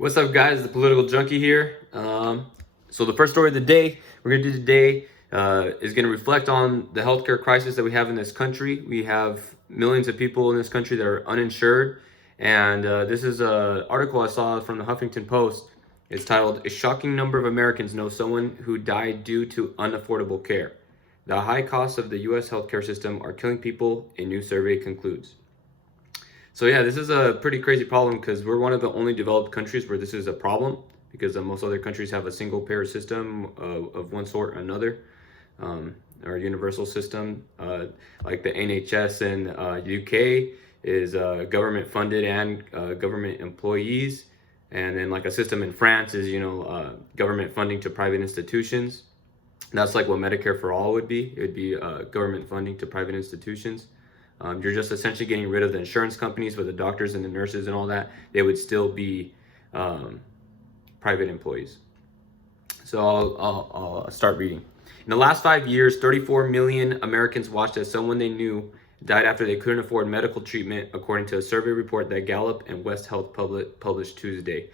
What's up, guys? The Political Junkie here. So the first story of the day we're going to do today is going to reflect on the healthcare crisis that we have in this country. We have millions of people in this country that are uninsured, and this is an article I saw from the Huffington Post. It's titled, "A Shocking Number of Americans Know Someone Who Died Due to Unaffordable Care. The high costs of the U.S. healthcare system are killing people, a new survey concludes." So yeah, this is a pretty crazy problem because we're one of the only developed countries where this is a problem, because most other countries have a single payer system of one sort or another, or a universal system. Like the NHS in UK is government funded and government employees. And then like a system in France is, government funding to private institutions. That's like what Medicare for All would be. It would be government funding to private institutions. You're just essentially getting rid of the insurance companies, with the doctors and the nurses and all that. They would still be private employees. So I'll start reading. In the last 5 years, 34 million Americans watched as someone they knew died after they couldn't afford medical treatment, according to a survey report that Gallup and West Health published Tuesday.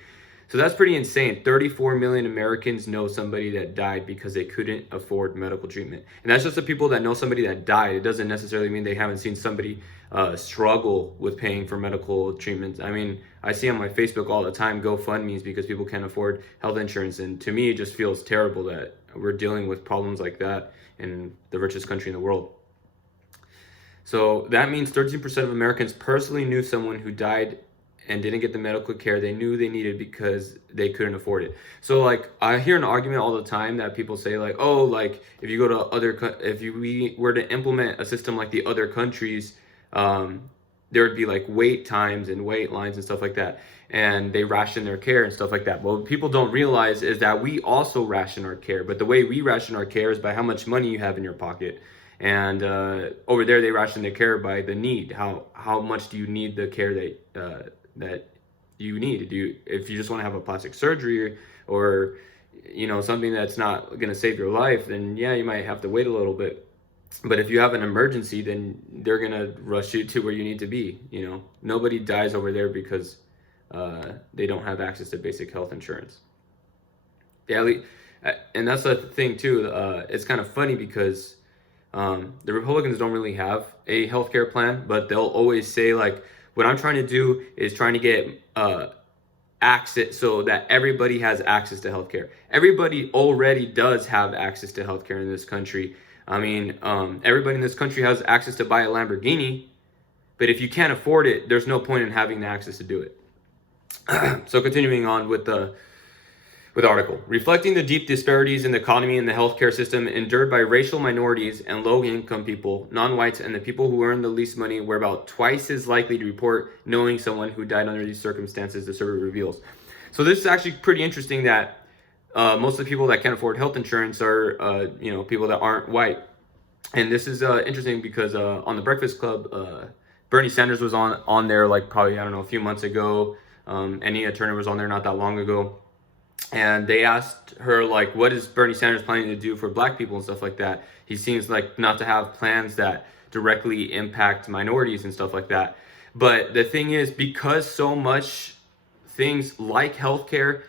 So that's pretty insane. 34 million Americans know somebody that died because they couldn't afford medical treatment. And that's just the people that know somebody that died. It doesn't necessarily mean they haven't seen somebody struggle with paying for medical treatments. I mean, I see on my Facebook all the time GoFundMe's because people can't afford health insurance. And to me, it just feels terrible that we're dealing with problems like that in the richest country in the world. So that means 13% of Americans personally knew someone who died and didn't get the medical care they knew they needed because they couldn't afford it. So like, I hear an argument all the time that people say like, oh, like if you go to we were to implement a system like the other countries, there would be like wait times and wait lines and stuff like that, and they ration their care and stuff like that. Well, what people don't realize is that we also ration our care, but the way we ration our care is by how much money you have in your pocket. And over there, they ration their care by the need. How much do you need the care that you need? If you just want to have a plastic surgery or something that's not going to save your life, then yeah, you might have to wait a little bit. But if you have an emergency, then they're going to rush you to where you need to be. Nobody dies over there because they don't have access to basic health insurance. Yeah, and that's the thing too. It's kind of funny because the Republicans don't really have a healthcare plan, but they'll always say like, what I'm trying to do is trying to get access so that everybody has access to healthcare. Everybody already does have access to healthcare in this country. I mean, everybody in this country has access to buy a Lamborghini, but if you can't afford it, there's no point in having the access to do it. So continuing on with the article, reflecting the deep disparities in the economy and the healthcare system endured by racial minorities and low-income people, non-whites, and the people who earn the least money were about twice as likely to report knowing someone who died under these circumstances, the survey reveals. So this is actually pretty interesting that most of the people that can't afford health insurance are, people that aren't white. And this is interesting because on the Breakfast Club, Bernie Sanders was on there like probably, a few months ago. Anya Turner was on there not that long ago. And they asked her, like, what is Bernie Sanders planning to do for black people and stuff like that? He seems like not to have plans that directly impact minorities and stuff like that. But the thing is, because so much things like healthcare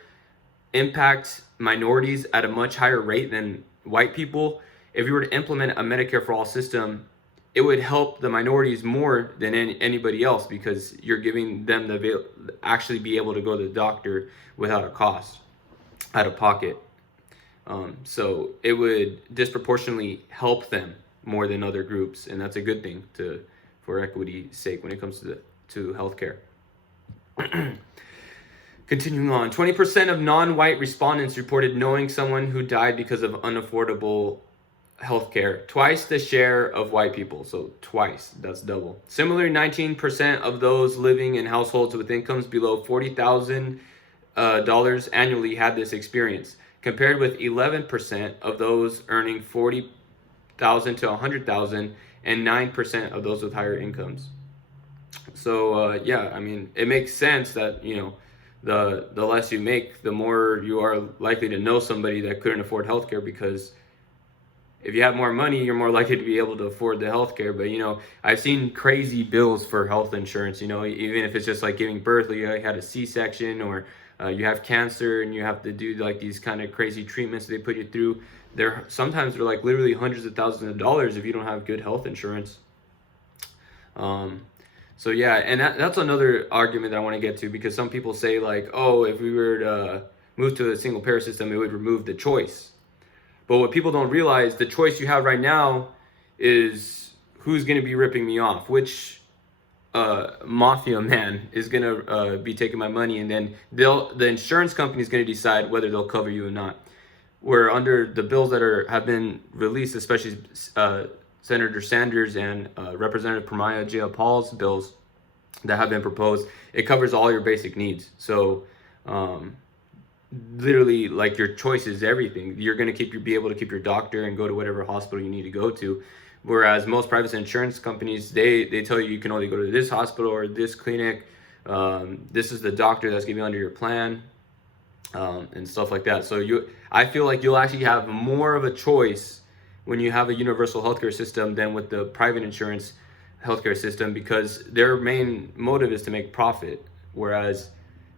impact minorities at a much higher rate than white people, if you were to implement a Medicare for All system, it would help the minorities more than anybody else, because you're giving them the actually be able to go to the doctor without a cost out of pocket. So it would disproportionately help them more than other groups, and that's a good thing for equity's sake when it comes to healthcare. Continuing on, 20% of non-white respondents reported knowing someone who died because of unaffordable healthcare, twice the share of white people. So twice, that's double. Similarly, 19% of those living in households with incomes below $40,000 annually had this experience, compared with 11% of those earning $40,000 to $100,000 and 9% of those with higher incomes. So yeah, I mean, it makes sense that the less you make, the more you are likely to know somebody that couldn't afford healthcare, because if you have more money, you're more likely to be able to afford the healthcare. But I've seen crazy bills for health insurance. Even if it's just like giving birth, like you had a C-section, or you have cancer and you have to do like these kind of crazy treatments they put you through. Sometimes they're like literally hundreds of thousands of dollars if you don't have good health insurance. So yeah, and that's another argument that I want to get to, because some people say like, oh, if we were to move to a single payer system, it would remove the choice. But what people don't realize, the choice you have right now is who's going to be ripping me off, which mafia man is going to be taking my money, and then the insurance company is going to decide whether they'll cover you or not. Where under the bills that have been released, especially Senator Sanders and Representative Pramila Jayapal's bills that have been proposed, it covers all your basic needs. So literally, like, your choice is everything. You're going to be able to keep your doctor and go to whatever hospital you need to go to. Whereas most private insurance companies, they tell you can only go to this hospital or this clinic. This is the doctor that's going to be under your plan, and stuff like that. So I feel like you'll actually have more of a choice when you have a universal healthcare system than with the private insurance healthcare system, because their main motive is to make profit. Whereas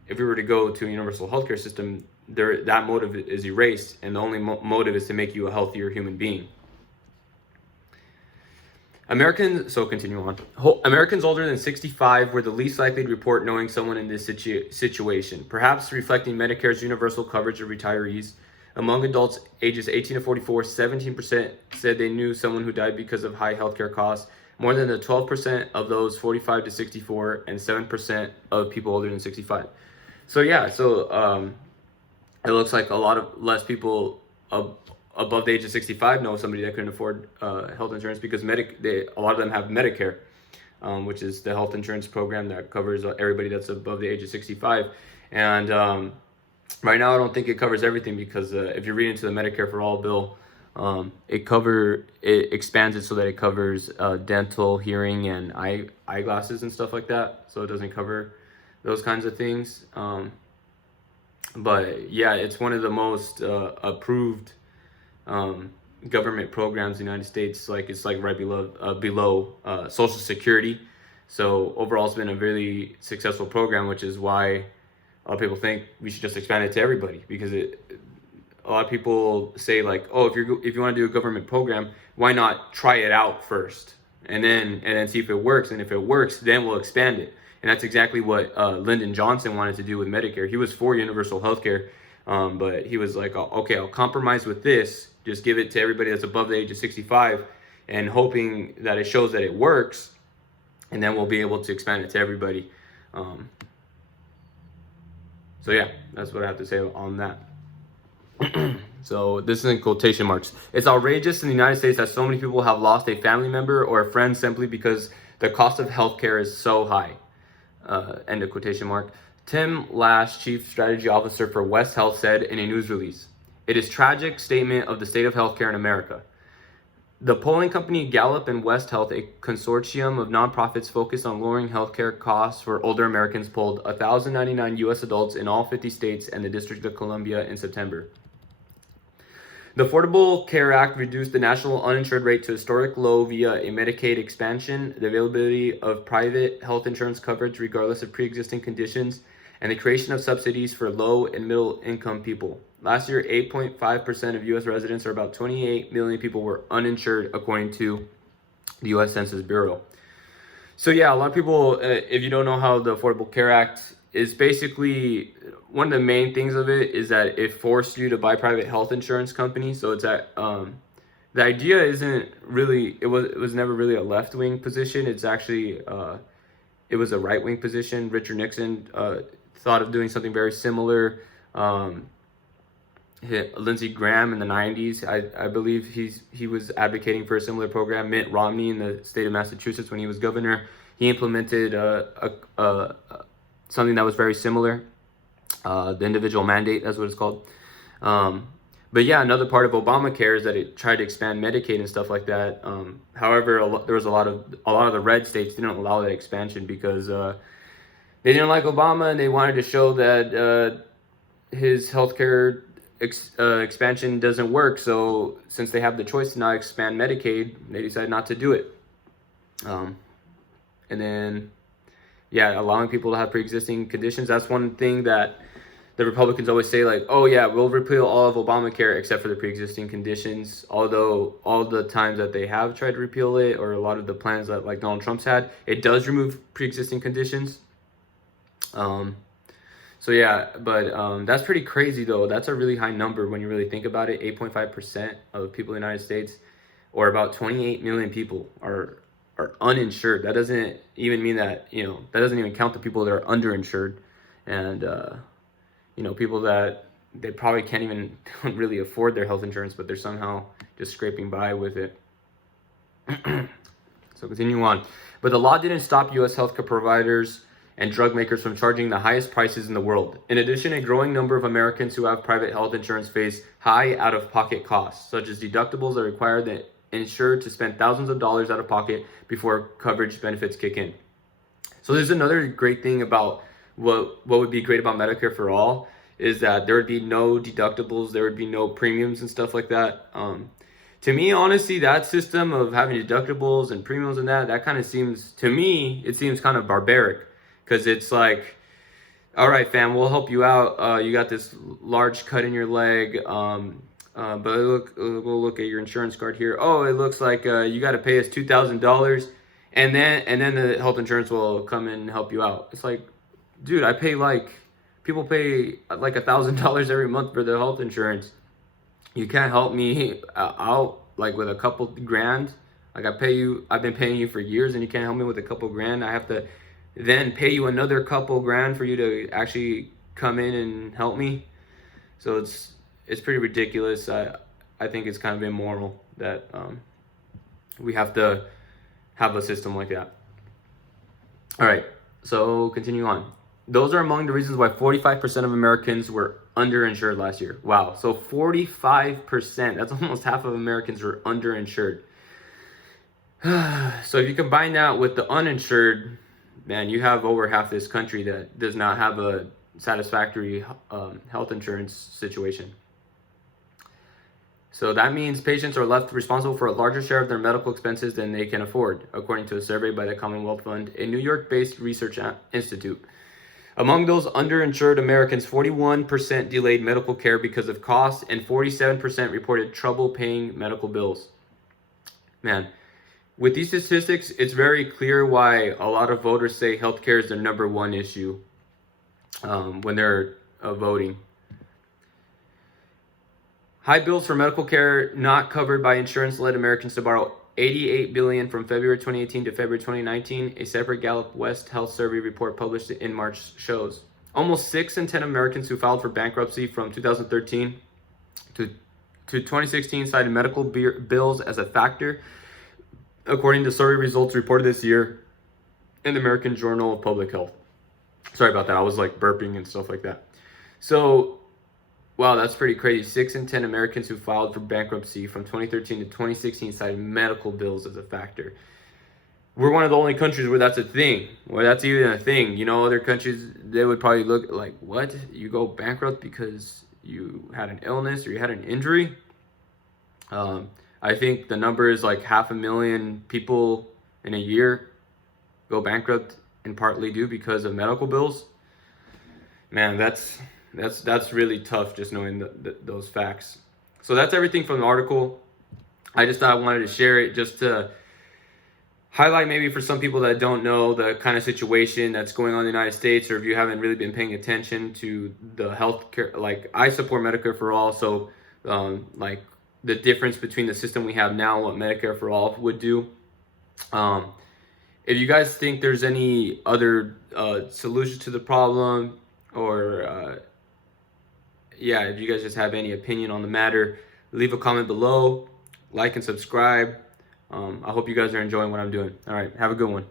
if we were to go to a universal healthcare system, that motive is erased, and the only motive is to make you a healthier human being. Americans older than 65 were the least likely to report knowing someone in this situation, perhaps reflecting Medicare's universal coverage of retirees. Among adults ages 18 to 44, 17% said they knew someone who died because of high healthcare costs, more than the 12% of those 45 to 64, and 7% of people older than 65. So yeah, it looks like a lot less people above the age of 65 know somebody that couldn't afford health insurance, because a lot of them have Medicare, which is the health insurance program that covers everybody that's above the age of 65. And right now, I don't think it covers everything, because if you read into the Medicare for All bill, it expands it so that it covers dental, hearing, and eyeglasses and stuff like that. So it doesn't cover those kinds of things. But yeah, it's one of the most approved government programs in the United States. It's like right below Social Security. So overall, it's been a really successful program, which is why a lot of people think we should just expand it to everybody, because a lot of people say like, oh, if you want to do a government program, why not try it out first and then see if it works, and if it works, then we'll expand it. And that's exactly what Lyndon Johnson wanted to do with Medicare. He was for universal healthcare, but he was like, okay, I'll compromise with this, just give it to everybody that's above the age of 65, and hoping that it shows that it works, and then we'll be able to expand it to everybody. So yeah, that's what I have to say on that. So this is in quotation marks. It's outrageous in the United States that so many people have lost a family member or a friend simply because the cost of healthcare is so high. End of quotation mark. Tim Lash, Chief Strategy Officer for West Health, said in a news release, "It is a tragic statement of the state of healthcare in America." The polling company Gallup and West Health, a consortium of nonprofits focused on lowering healthcare costs for older Americans, polled 1,099 U.S. adults in all 50 states and the District of Columbia in September. The Affordable Care Act reduced the national uninsured rate to historic low via a Medicaid expansion, the availability of private health insurance coverage regardless of pre-existing conditions, and the creation of subsidies for low and middle income people. Last year, 8.5% of U.S. residents, or about 28 million people, were uninsured, according to the U.S. Census Bureau. So yeah, a lot of people, if you don't know how the Affordable Care Act is, basically one of the main things of it is that it forced you to buy private health insurance companies. So it's the idea isn't really, it was never really a left-wing position. It's actually, it was a right-wing position. Richard Nixon thought of doing something very similar. Lindsey Graham in the 90s, I believe he was advocating for a similar program. Mitt Romney in the state of Massachusetts, when he was governor, he implemented something that was very similar. The individual mandate, that's what it's called. But yeah, another part of Obamacare is that it tried to expand Medicaid and stuff like that. However, there was a lot of the red states didn't allow that expansion because they didn't like Obama, and they wanted to show that his healthcare expansion doesn't work. So since they have the choice to not expand Medicaid, they decide not to do it. And then, yeah, allowing people to have pre-existing conditions. That's one thing that the Republicans always say, like, oh yeah, we'll repeal all of Obamacare except for the pre-existing conditions. Although all the times that they have tried to repeal it, or a lot of the plans that like Donald Trump's had, it does remove pre-existing conditions. So yeah, but that's pretty crazy though. That's a really high number when you really think about it. 8.5% of people in the United States, or about 28 million people, are uninsured. That doesn't even mean that, that doesn't even count the people that are underinsured, and people that they probably can't even really afford their health insurance, but they're somehow just scraping by with it. So continue on. But the law didn't stop U.S. healthcare providers and drug makers from charging the highest prices in the world. In addition, a growing number of Americans who have private health insurance face high out-of-pocket costs, such as deductibles that require the insured to spend thousands of dollars out of pocket before coverage benefits kick in. So there's another great thing about what would be great about Medicare for All is that there would be no deductibles, there would be no premiums and stuff like that. To me, honestly, that system of having deductibles and premiums and that kind of seems, to me, it seems kind of barbaric, because it's like, all right, fam, we'll help you out. You got this large cut in your leg, but we'll look at your insurance card here. Oh, it looks like you got to pay us $2,000, and then the health insurance will come in and help you out. It's like, dude, people pay like $1,000 every month for their health insurance. You can't help me out like with a couple grand. Like I've been paying you for years, and you can't help me with a couple grand. I have to then pay you another couple grand for you to actually come in and help me. So it's pretty ridiculous. I think it's kind of immoral that we have to have a system like that. All right, so continue on. Those are among the reasons why 45% of Americans were underinsured last year. Wow, so 45%, that's almost half of Americans were underinsured. So if you combine that with the uninsured, man, you have over half this country that does not have a satisfactory health insurance situation. So that means patients are left responsible for a larger share of their medical expenses than they can afford, according to a survey by the Commonwealth Fund, a New York-based research institute. Among those underinsured Americans, 41% delayed medical care because of cost, and 47% reported trouble paying medical bills. Man, with these statistics, it's very clear why a lot of voters say healthcare is their number one issue when they're voting. High bills for medical care not covered by insurance led Americans to borrow $88 billion from February 2018 to February 2019, a separate Gallup West Health Survey report published in March shows. Almost 6 in 10 Americans who filed for bankruptcy from 2013 to 2016 cited medical bills as a factor, according to survey results reported this year in the American Journal of Public Health. Sorry about that. I was like burping and stuff like that. So, wow, that's pretty crazy. 6 in 10 Americans who filed for bankruptcy from 2013 to 2016 cited medical bills as a factor. We're one of the only countries where that's a thing, where that's even a thing. Other countries, they would probably look like, what? You go bankrupt because you had an illness or you had an injury? I think the number is like 500,000 people in a year go bankrupt and partly due because of medical bills. Man, that's really tough, just knowing those facts. So that's everything from the article. I just thought I wanted to share it just to highlight, maybe for some people that don't know the kind of situation that's going on in the United States, or if you haven't really been paying attention to the healthcare. Like, I support Medicare for All, so like the difference between the system we have now and what Medicare for All would do. If you guys think there's any other solution to the problem, or if you guys just have any opinion on the matter, leave a comment below, like and subscribe. I hope you guys are enjoying what I'm doing. All right, have a good one.